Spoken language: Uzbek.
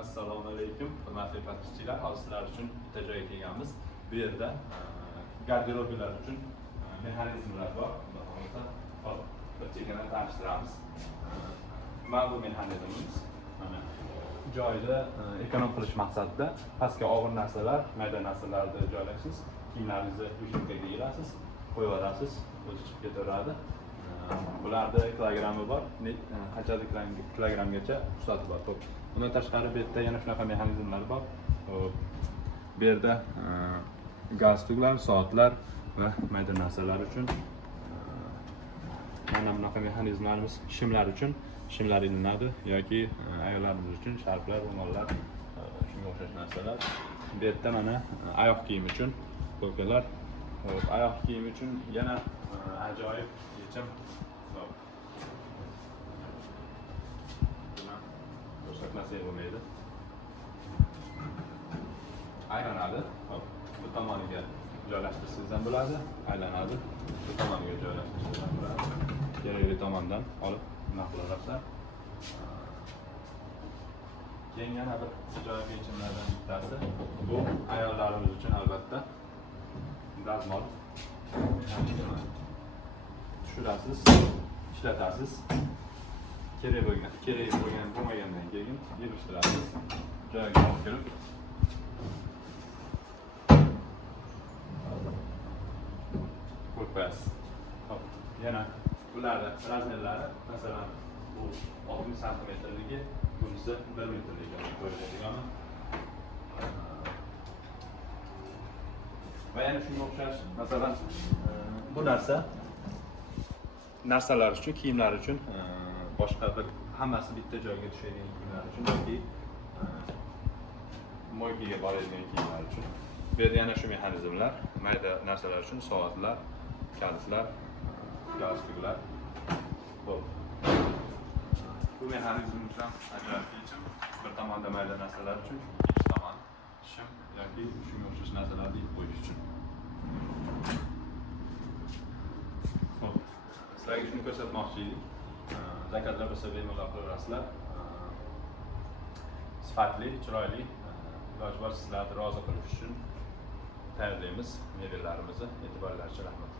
Assalomu alaykum, hurmatli podpисчиlar. Hozir sizlar uchun bitta joyga kelganmiz. Bu yerda garderoblar uchun mexanizmlar bor. Hop, bir chekana tanishtiramiz. Mana bu mexanizmimiz. Mana joyda ekonom qilish maqsadida pastga og'ir narsalar, mayda narsalarni joylaysiz, kiyimlaringizni yushimkaga ilasiz, qo'yib yuborasiz, o'zi chiqib ketaveradi. Bularda kilogrammi bor, qanchalik kilogrammgacha ruxsati bor. Xo'p, undan tashqari bu yerda yana shunaqa mexanizmlar bor. Bu yerda galstuklar, soatlar va mayda narsalar uchun mana bunaqa mexanizmlarimiz shimlar uchun shimlar ilinadi yoki ayollarimiz uchun sharflar, ro'mollar, shunga o'xshash narsalar. Bu yerda mana oyoq kiyim uchun polkalar, oyoq kiyim uchun yana ajoyib yechim. Ko'rsatmasak bo'lmaydi. Aylanadi. Bu tomoniga joylashtirsangiz ham bo'ladi, aylanadi. Bu tomoniga joylashtirsangiz ham bo'ladi. Kerakli tomondan olib nima qilasizlar. Keyin yana bir ajoyib yechimlardan bittasi bu ayollarimiz uchun albatta dazmol. Tushirasiz, ishlatasiz. Kerak bo'lmagandan keyin yig'ishtirasiz. Joyiga olib kelib qo'yib qo'yasiz. Hop, yana bularni razmerlari, masalan, bu 60 santimetrligi, bunisi 1 metrligi olib qo'yiladigan. Va yana shunga o'xshash, masalan, bu narsalar uchun, kiyimlar uchun, boshqa bir hammasi bitta joyga tushadigan kiyimlar uchun yoki moykaga boradigan kiyimlar uchun. Bu yerda yana shu mexanizmlar, mayda narsalar uchun soatlar, kalitlar, galstuklar. Bu mexanizm uchun ajoyib yechim. Bir tomonda mayda narsalar uchun, ikkinchi tomon shim yoki shunga o'xshash narsalarni yeb qo'yish uchun. Xo'p, sizlarga shuni ko'rsatmoqchi edik. Zakazlar bo'lsa bemalol qilaverasizlar. Sifatli, chiroyli, iloji bor sizlarni rozi qilish uchun tayyorlaymiz mebellarimizni. E'tiborlaringizga rahmat.